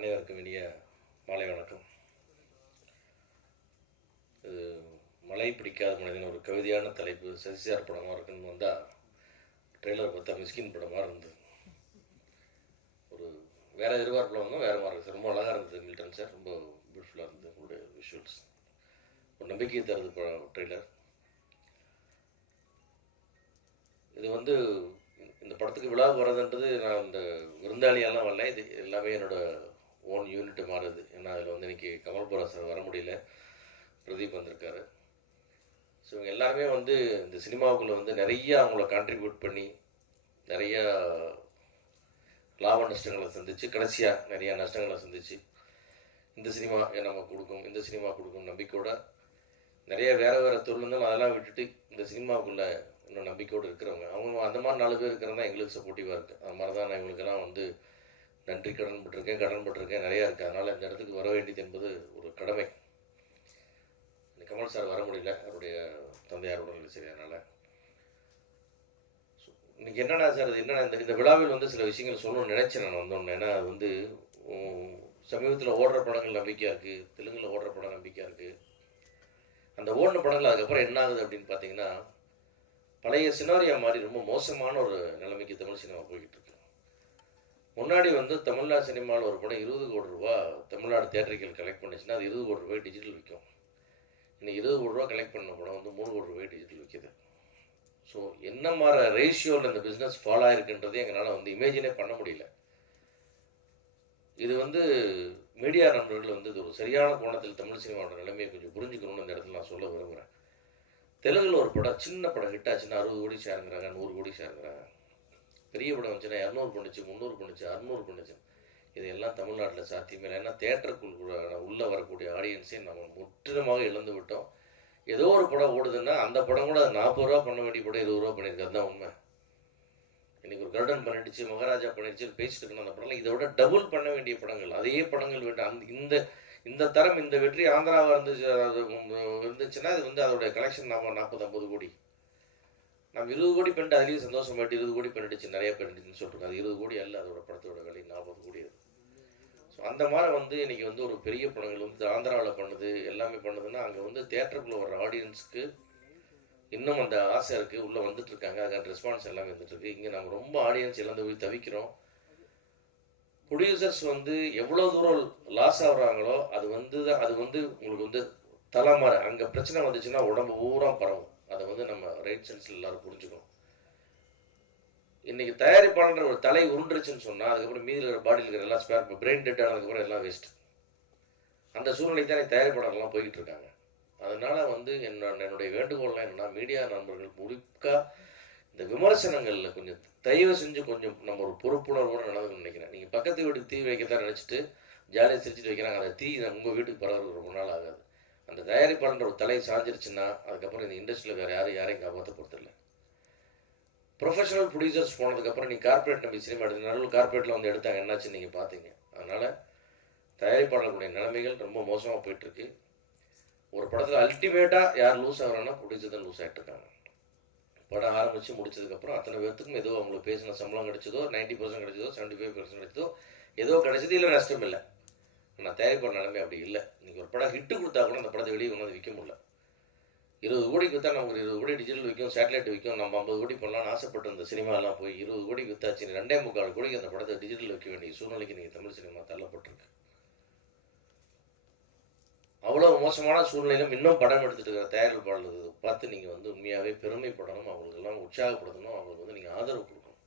அனைவருக்கும் இனிய மாலை வணக்கம். இது மழை பிடிக்காத மனிதன் ஒரு கவிதையான தலைப்பு. சசிசார் படமாக இருக்குன்னு வந்தால் ட்ரெய்லர் பார்த்தா மிஸ்கின் படமாக இருந்தது. ஒரு வேறு எதிர்பார்ப்பில் வந்தால் வேறு மாதிரி இருக்குது. ரொம்ப அழகாக இருந்தது மில்டன் சார், ரொம்ப பியூட்டிஃபுல்லாக இருந்தது உங்களுடைய விஷுவல்ஸ். ஒரு நம்பிக்கை தருது ட்ரெய்லர். இது இந்த படத்துக்கு விழாவுக்கு வர்றதுன்றது நான் இந்த விருந்தாளியெல்லாம் வரல, இது எல்லாமே என்னோடய ஓன் யூனிட் மாறுது. ஏன்னா அதில் இன்றைக்கி கமல்புரா சார் வர முடியல, பிரதீப் வந்திருக்காரு. ஸோ இவங்க எல்லாருமே இந்த சினிமாவுக்குள்ளே நிறைய அவங்கள கான்ட்ரிபியூட் பண்ணி நிறையா லாப நஷ்டங்களை சந்தித்து கடைசியாக நிறையா நஷ்டங்களை சந்தித்து இந்த சினிமா நம்ம கொடுக்கும், இந்த சினிமா கொடுக்கும் நம்பிக்கையோட நிறைய வேறு தொழில் இருந்தாலும் அதெல்லாம் விட்டுட்டு இந்த சினிமாவுக்குள்ளே இன்னும் நம்பிக்கையோடு இருக்கிறவங்க அவங்க அந்த மாதிரி 4 பேர் இருக்கிறதா எங்களுக்கு சப்போர்ட்டிவாக இருக்குது. அது மாதிரி தான் நான் இவங்களுக்கெல்லாம் நன்றி கடன் பட்டிருக்கேன் நிறையா இருக்குது. அதனால் இந்த இடத்துக்கு வர வேண்டியது என்பது ஒரு கடமை. கமல் சார் வர முடியல, அவருடைய தந்தையார் உடல்நிலை சரியானால. இன்னைக்கு என்னன்னா சார், அது என்னன்னா இந்த விழாவில் சில விஷயங்கள் சொல்லணும்னு நினைச்சேன் நான் வந்தோன்னே. ஏன்னா அது சமீபத்தில் ஓடுற படங்கள் நம்பிக்கையாக இருக்குது, தெலுங்கில் ஓடுற படம் நம்பிக்கையாக இருக்குது. அந்த ஓடின படங்கள் அதுக்கப்புறம் என்ன ஆகுது அப்படின்னு பார்த்தீங்கன்னா, பழைய சினாரியா மாதிரி ரொம்ப மோசமான ஒரு நிலைமைக்கு தமிழ் சினிமா போய்கிட்டு இருக்கு. முன்னாடி தமிழ்நாடு சினிமாவில் ஒரு படம் 20 கோடி ரூபா தமிழ்நாடு தியேட்டர்கள் கலெக்ட் பண்ணிச்சுன்னா அது 20 கோடி ரூபாய் டிஜிட்டல் விற்கும். இன்னைக்கு 20 கோடி ரூபா கலெக்ட் பண்ண படம் 3 கோடி ரூபாய் டிஜிட்டல் விற்கிது. ஸோ என்ன மாதிரி ரேஷியோவில் இந்த பிஸ்னஸ் ஃபாலோ ஆகிருக்குன்றதே எங்களால் இமேஜினே பண்ண முடியல. இது மீடியா நண்பர்கள் இது ஒரு சரியான கோணத்தில் தமிழ் சினிமாவோட நிலைமையை கொஞ்சம் புரிஞ்சுக்கணும்னு இந்த இடத்துல நான் சொல்ல விரும்புகிறேன். தெலுங்கில் ஒரு படம், சின்ன படம் ஹிட் ஆச்சுன்னா 60 கோடி ஷேருங்கிறாங்க, 100 கோடி ஷேருங்கிறாங்க. பெரிய படம் வந்துச்சுன்னா 200 பண்ணுச்சு, 300 பண்ணுச்சு, 600 பண்ணுச்சு. இதெல்லாம் தமிழ்நாட்டில் சாத்தியமே இல்லை. ஏன்னா தேட்டருக்குள்ள உள்ளே வரக்கூடிய ஆடியன்ஸே நம்ம முற்றிலுமாக இழந்து விட்டோம். ஏதோ ஒரு படம் ஓடுதுன்னா அந்த படம் கூட 40 ரூபா பண்ண வேண்டிய படம் 20 ரூபா பண்ணியிருக்கு. அதுதான் உண்மை. இன்னைக்கு ஒரு கர்டன் பண்ணிடுச்சு, மகாராஜா பண்ணிடுச்சு பேசிட்டு இருக்கணும். அந்த படம்லாம் இதை விட டபுள் பண்ண வேண்டிய படங்கள், அதே படங்கள் வேண்டாம். இந்த தரம், இந்த வெற்றி ஆந்திராவாக இருந்துச்சுன்னா அது அதோடைய கலெக்ஷன் நாம 40-50 கோடி. நம்ம 20 கோடி பண்ணிட்டு அதுலேயும் சந்தோஷமாயிட்டு 20 கோடி பண்ணிடுச்சு, நிறைய பண்ணிடுச்சுன்னு சொல்லிட்டு அது 20 கோடி அல்ல, அதோட படத்தோட விலை 40 கோடி. அது ஸோ அந்த மாதிரி இன்னைக்கு ஒரு பெரிய படங்கள் ஆந்திராவில் பண்ணுது, எல்லாமே பண்ணுதுன்னா அங்கே தேட்டருக்குள்ளே வர்ற ஆடியன்ஸுக்கு இன்னும் அந்த ஆசை இருக்குது, உள்ளே வந்துட்டு இருக்காங்க, அதுக்கான ரெஸ்பான்ஸ் எல்லாமே வந்துட்டு இருக்கு. இங்கே நம்ம ரொம்ப ஆடியன்ஸ் இழந்து போய் தவிக்கிறோம். ப்ரொடியூசர்ஸ் எவ்வளோ தூரம் லாஸ் ஆகுறாங்களோ அது உங்களுக்கு தலைமறை. அங்கே பிரச்சனை வந்துச்சுன்னா உடம்பு பூரா பரவும். அதை நம்ம ரைட் சென்ஸில் எல்லாரும் புரிஞ்சுக்கணும். இன்னைக்கு தயாரிப்பாளன்ற ஒரு தலை உருண்டுருச்சுன்னு சொன்னால் அதுக்கப்புறம் மீதி இருக்கிற பாடியில் இருக்கிற எல்லாம் ஸ்பேர், பிரெயின் டெட் ஆனதுக்கப்புறம் எல்லாம் வேஸ்ட். அந்த சூழ்நிலை தான் தயாரிப்பாளர்கள்லாம் போய்கிட்டு இருக்காங்க. அதனால் என்னுடைய வேண்டுகோள்லாம் என்னென்னா, மீடியா நண்பர்கள் முழுக்கா இந்த விமர்சனங்களில் கொஞ்சம் தயவு செஞ்சு கொஞ்சம் நம்ம ஒரு பொறுப்புணர்வோடு நடந்துக்கணும்னு நினைக்கிறேன். நீங்கள் பக்கத்து வீட்டுக்கு தீ வைக்கத்தான் நினச்சிட்டு ஜாலியாக சிரிச்சுட்டு வைக்கிறாங்க. அந்த தீ உங்கள் வீட்டுக்கு பரவாயில்ல ரொம்ப நாள் ஆகாது. அந்த தயாரிப்பாளன்ற ஒரு தலை சாஞ்சிருச்சுன்னா அதுக்கப்புறம் இந்த இண்டஸ்ட்ரியில் வேறு யாரையும் காப்பாற்ற போகிறதில்லை. ப்ரொஃபஷனல் ப்ரொடியூசர்ஸ் போனதுக்கப்புறம் நீங்கள் கார்பரேட் நம்பி சினிமா எடுத்து நடுவில் கார்பரேட்டில் எடுத்தாங்க, என்னாச்சு நீங்கள் பார்த்தீங்க. அதனால் தயாரிப்பாளர்களுடைய நிலைமைகள் ரொம்ப மோசமாக போயிட்டுருக்கு. ஒரு படத்தில் அல்டிமேட்டாக யார் லூஸ் ஆகிறாங்கன்னா ப்ரொடியூசர் தான் லூஸ் ஆகிட்டு இருக்காங்க. படம் ஆரம்பித்து முடிச்சதுக்கப்புறம் அத்தனை பேர்த்துக்கும் ஏதோ அவங்களுக்கு பேசின சம்பளம் கிடைச்சதோ, 90% கிடைச்சதோ, 75% கிடைச்சதோ, ஏதோ கிடைச்சது, இல்லை நஷ்டம் இல்லை. ஆனால் தயாரிப்பாளர் நிலைமை அப்படி இல்லை. இன்றைக்கி ஒரு படம் ஹிட்டு கொடுத்தா கூட அந்த படத்தை வெளியே கொண்டு விற்க முடியல. 20 கோடிக்கு விற்றா நமக்கு 20 கோடி டிஜிட்டல் விற்கும், சேட்டலைட் விற்கும், நம்ம 50 கோடி பண்ணலாம்னு ஆசைப்பட்டு அந்த சினிமாலாம் போய் 20 கோடிக்கு விற்றாச்சு. 2.25 கோடிக்கு அந்த படத்தை டிஜிட்டல் வைக்க வேண்டிய சூழ்நிலைக்கு நீங்கள் தமிழ் சினிமா தள்ளப்பட்டிருக்கு. அவ்வளோ மோசமான சூழ்நிலையிலும் இன்னும் படம் எடுத்துகிட்டு இருக்கிற தயாரிப்பாளர்கள் பார்த்து நீங்கள் உண்மையாகவே பெருமைப்படணும், அவங்களுக்கெல்லாம் உற்சாகப்படுத்தணும், அவங்களுக்கு நீங்கள் ஆதரவு கொடுக்கணும்.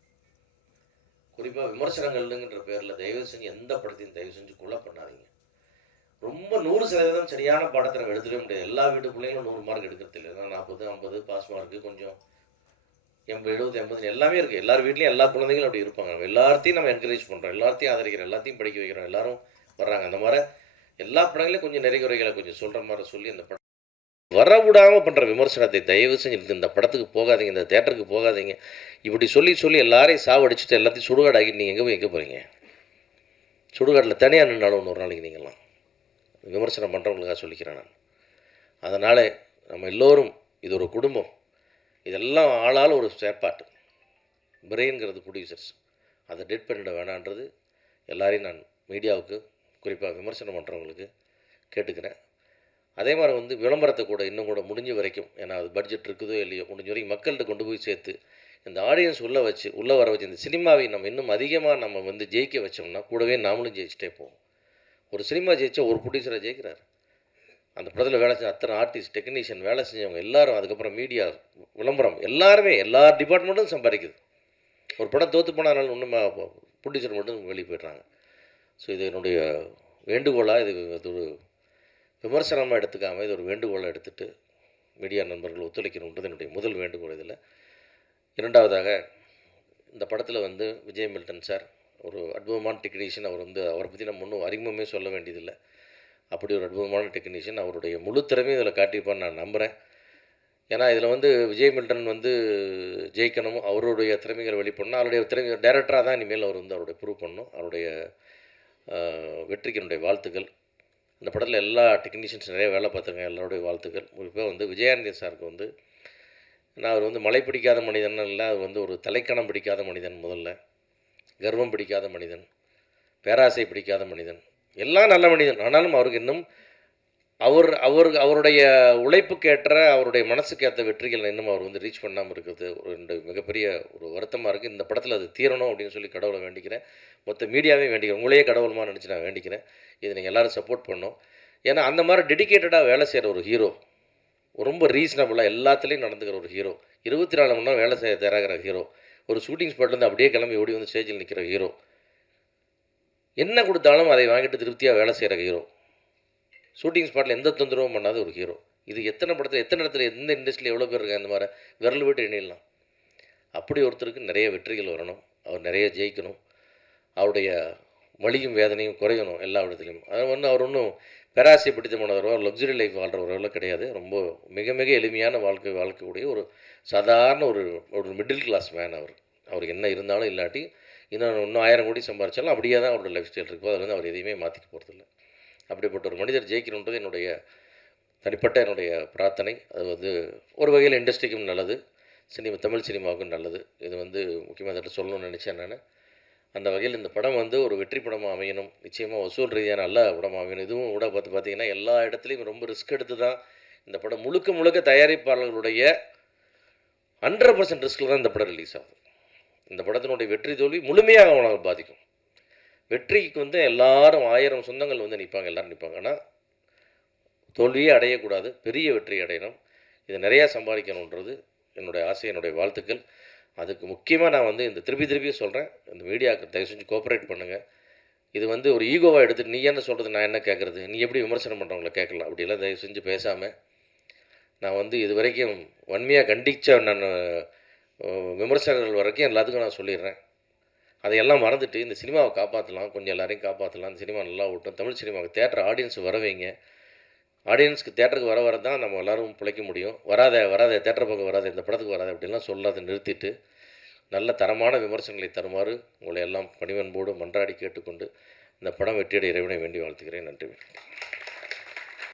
குறிப்பாக விமர்சனங்கள்ங்கிற பேரில் தயவு செஞ்சு எந்த படத்தையும் தயவு செஞ்சு கொலை பண்ணாதீங்க. ரொம்ப 100% சரியான பாடத்தை நம்ம எடுத்துக்கவே முடியாது. எல்லா வீட்டு பிள்ளைங்களும் 100 மார்க் எடுக்கிறது இல்லை. 40, 50 பாஸ் மார்க்கு, கொஞ்சம் 80, 70, 80 எல்லாமே இருக்குது. எல்லார் வீட்லேயும் எல்லா குழந்தைகளும் அப்படி இருப்பாங்க. நம்ம எல்லாத்தையும் நம்ம என்கரேஜ் பண்ணுறோம், எல்லாத்தையும் ஆதரிக்கிறோம், எல்லாத்தையும் படிக்க வைக்கிறோம், எல்லாரும் வர்றாங்க. அந்த மாதிரி எல்லா படங்களையும் கொஞ்சம் நிறைகுறைகளை கொஞ்சம் சொல்கிற மாதிரி சொல்லி அந்த படம் வரவிடாமல் பண்ணுற விமர்சனத்தை தயவு செஞ்சு இந்த படத்துக்கு போகாதீங்க, இந்த தேட்டருக்கு போகாதீங்க, இப்படி சொல்லி எல்லாரையும் சாவடிச்சுட்டு எல்லாத்தையும் சுடுகாடாகிட்டு நீங்கள் எங்கே போய் எங்கே போகிறீங்க? சுடுகாட்டில் தனியாக நின்றாலும் ஒரு நாளைக்கு நீங்கள்லாம் விமர்சனம் பண்ணுறவங்களுக்காக சொல்லிக்கிறேன் நான். அதனால் நம்ம எல்லோரும் இது ஒரு குடும்பம், இதெல்லாம் ஆளால் ஒரு செயற்பாட்டு பிரெயின்கிறது ப்ரொடியூசர்ஸ், அதை டெட் பண்ணிட வேணான்றது எல்லாரையும் நான் மீடியாவுக்கு குறிப்பாக விமர்சனம் பண்ணுறவங்களுக்கு கேட்டுக்கிறேன். அதே மாதிரி வந்து விளம்பரத்தை கூட இன்னும் கூட முடிஞ்ச வரைக்கும், ஏன்னா அது பட்ஜெட் இருக்குதோ இல்லையோ, முடிஞ்ச வரைக்கும் மக்கள்கிட்ட கொண்டு போய் சேர்த்து இந்த ஆடியன்ஸ் உள்ளே வர வச்சு இந்த சினிமாவை நம்ம இன்னும் அதிகமாக நம்ம வந்து ஜெயிக்க வச்சோம்னா கூடவே நாமளும் ஜெயிச்சிட்டே போவோம். ஒரு சினிமா ஜெயிச்சா ஒரு ப்ரொடியூசராக ஜெயிக்கிறார். அந்த படத்தில் வேலை செஞ்ச அத்தனை ஆர்டிஸ்ட், டெக்னீஷியன், வேலை செஞ்சவங்க எல்லாரும், அதுக்கப்புறம் மீடியா, விளம்பரம், எல்லாருமே எல்லா டிபார்ட்மெண்ட்டும் சம்பாதிக்குது. ஒரு படம் தோற்று போனாலும் ஒன்றும் ப்ரொடியூசர் மட்டும் வெளியே போய்ட்றாங்க. ஸோ இது என்னுடைய வேண்டுகோளாக, இது ஒரு விமர்சனமாக எடுத்துக்காமல் இது ஒரு வேண்டுகோளாக எடுத்துகிட்டு மீடியா நண்பர்கள் ஒத்துழைக்கணுன்றது என்னுடைய முதல் வேண்டுகோள். இதில் இரண்டாவதாக, இந்த படத்தில் வந்து விஜய் மில்டன் சார் ஒரு அற்புதமான டெக்னீஷியன். அவரை பற்றி நம்ம ஒன்றும் அறிமுகமே சொல்ல வேண்டியதில்லை. அப்படி ஒரு அற்புதமான டெக்னீஷியன். அவருடைய முழு திறமையும் இதில் காட்டியிருப்பான்னு நான் நம்புகிறேன். ஏன்னா இதில் வந்து விஜய் மில்டன் வந்து ஜெயிக்கணும், அவருடைய திறமைகளை வெளிப்படணும். அவருடைய திறமை டைரக்டராக தான் இனிமேல் அவர் வந்து அவருடைய ப்ரூவ் பண்ணணும். அவருடைய வெற்றிக்கு என்னுடைய வாழ்த்துக்கள். இந்த படத்தில் எல்லா டெக்னீஷியன்ஸ் நிறைய வேலை பார்த்துருங்க, எல்லாருடைய வாழ்த்துக்கள். குறிப்பாக வந்து விஜயானந்தி சாருக்கு வந்து, அவர் வந்து மழை பிடிக்காத மனிதன் இல்லை, அவர் வந்து ஒரு தலைக்கணம் பிடிக்காத மனிதன், முதல்ல கர்வம் பிடிக்காத மனிதன், பேராசை பிடிக்காத மனிதன், எல்லாம் நல்ல மனிதன். ஆனாலும் அவருக்கு இன்னும் அவருடைய உழைப்புக்கேற்ற, அவருடைய மனசுக்கேற்ற வெற்றிகள் இன்னும் அவர் வந்து ரீச் பண்ணாமல் இருக்கிறது ஒரு மிகப்பெரிய ஒரு வருத்தமாக இருக்குது. இந்த படத்தில் அது தீரணும் அப்படின்னு சொல்லி கடவுளை வேண்டிக்கிறேன். மொத்த மீடியாவே வேண்டிக்கிறேன். உங்களையே கடவுளமாக நினச்சி நான் வேண்டிக்கிறேன். இதை நீங்கள் எல்லோரும் சப்போர்ட் பண்ணணும். ஏன்னா அந்த மாதிரி டெடிக்கேட்டடாக வேலை செய்கிற ஒரு ஹீரோ, ரொம்ப ரீசனபுளாக எல்லாத்துலேயும் நடந்துக்கிற ஒரு ஹீரோ, 24 மணி நேரம் வேலை செய்ய தயாராகிற ஹீரோ, ஒரு ஷூட்டிங் ஸ்பாட்லேருந்து அப்படியே கிளம்பி ஓடி வந்து ஸ்டேஜில் நிற்கிற ஹீரோ, என்ன கொடுத்தாலும் அதை வாங்கிட்டு திருப்தியாக வேலை செய்கிற ஹீரோ, ஷூட்டிங் ஸ்பாட்டில் எந்த தொந்தரவும் பண்ணாத ஒரு ஹீரோ. இது எத்தனை படத்தில், எத்தனை இடத்துல, எந்த இண்டஸ்ட்ரியில் எவ்வளோ பேர் இருக்காங்க இந்த மாதிரி விரல் விட்டு எண்ணிடலாம். அப்படி ஒருத்தருக்கு நிறைய வெற்றிகள் வரணும், அவர் நிறைய ஜெயிக்கணும், அவருடைய வலியும் வேதனையும் குறையணும் எல்லா இடத்துலையும். அது வந்து அவர் ஒன்றும் பேராசை பிடித்த போனவரோ லக்ஸுரி லைஃப் வாழ்கிறவர்களோ கிடையாது. ரொம்ப மிக மிக எளிமையான வாழ்க்கக்கூடிய ஒரு சாதாரண ஒரு மிடில் கிளாஸ் மேன். அவருக்கு என்ன இருந்தாலும் இல்லாட்டி இன்னும் 1000 கோடி சம்பாரிச்சாலும் அப்படியே தான் அவரோட லைஃப் ஸ்டைல் இருக்கும். அதில் வந்து அவர் எதையுமே மாற்றிக்க போகிறதில்ல. அப்படிப்பட்ட ஒரு மனிதர் ஜெயிக்கணுன்றது என்னுடைய தனிப்பட்ட என்னுடைய பிரார்த்தனை. அது வந்து ஒரு வகையில் இண்டஸ்ட்ரிக்கும் நல்லது, தமிழ் சினிமாவுக்கும் நல்லது. இது வந்து முக்கியமாக இதில் சொல்லணும்னு நினச்சேன் நான். அந்த வகையில் இந்த படம் வந்து ஒரு வெற்றி படமாக அமையணும், நிச்சயமாக வசூல் ரீதியாக நல்ல படமாக அமையணும். இதுவும் கூட பார்த்தீங்கன்னா எல்லா இடத்துலையும் ரொம்ப ரிஸ்க் எடுத்து தான் இந்த படம் முழுக்க தயாரிப்பாளர்களுடைய 100% ரிஸ்கில் தான் இந்த படம் ரிலீஸ் ஆகுது. இந்த படத்தினுடைய வெற்றி தோல்வி முழுமையாக அவங்களை பாதிக்கும். வெற்றிக்கு வந்து எல்லாரும் 1000 சொந்தங்கள் வந்து நிற்பாங்க, எல்லோரும் நிற்பாங்க. ஆனால் தோல்வியே அடையக்கூடாது, பெரிய வெற்றி அடையணும், இதை நிறையா சம்பாதிக்கணுன்றது என்னுடைய ஆசை, என்னுடைய வாழ்த்துக்கள். அதுக்கு முக்கியமாக நான் வந்து இந்த திருப்பி சொல்கிறேன், இந்த மீடியாவுக்கு தயவு செஞ்சு கோஆப்ரேட் பண்ணுங்கள். இது வந்து ஒரு ஈகோவாக எடுத்துகிட்டு நீ என்ன சொல்கிறது நான் என்ன கேட்குறது, நீ எப்படி விமர்சனம் பண்ணுறவங்கள கேட்கலாம், அப்படிலாம் தயவு செஞ்சு பேசாமல், நான் வந்து இது வரைக்கும் வன்மையாக கண்டித்த நான் விமர்சகர்கள் வரைக்கும் எல்லாத்துக்கும் நான் சொல்லிடுறேன். அதையெல்லாம் மறந்துட்டு இந்த சினிமாவை காப்பாற்றலாம், கொஞ்சம் எல்லாரையும் காப்பாற்றலாம், இந்த சினிமா நல்லா ஓட்டும், தமிழ் சினிமாவுக்கு தேட்டர் ஆடியன்ஸ் வர வைங்க. ஆடியன்ஸ்க்கு தேட்டருக்கு வர தான் நம்ம எல்லோரும் பிழைக்க முடியும். வராத தேட்டர் பக்கம் வராது, இந்த படத்துக்கு வராது அப்படின்லாம் சொல்லாத நிறுத்திட்டு நல்ல தரமான விமர்சனங்களை தருமாறு உங்களை எல்லாம் பணிவன்போடு மன்றாடி கேட்டுக்கொண்டு இந்த படம் வெற்றியடைய இறைவனை வேண்டி வாழ்த்துக்கிறேன். நன்றி.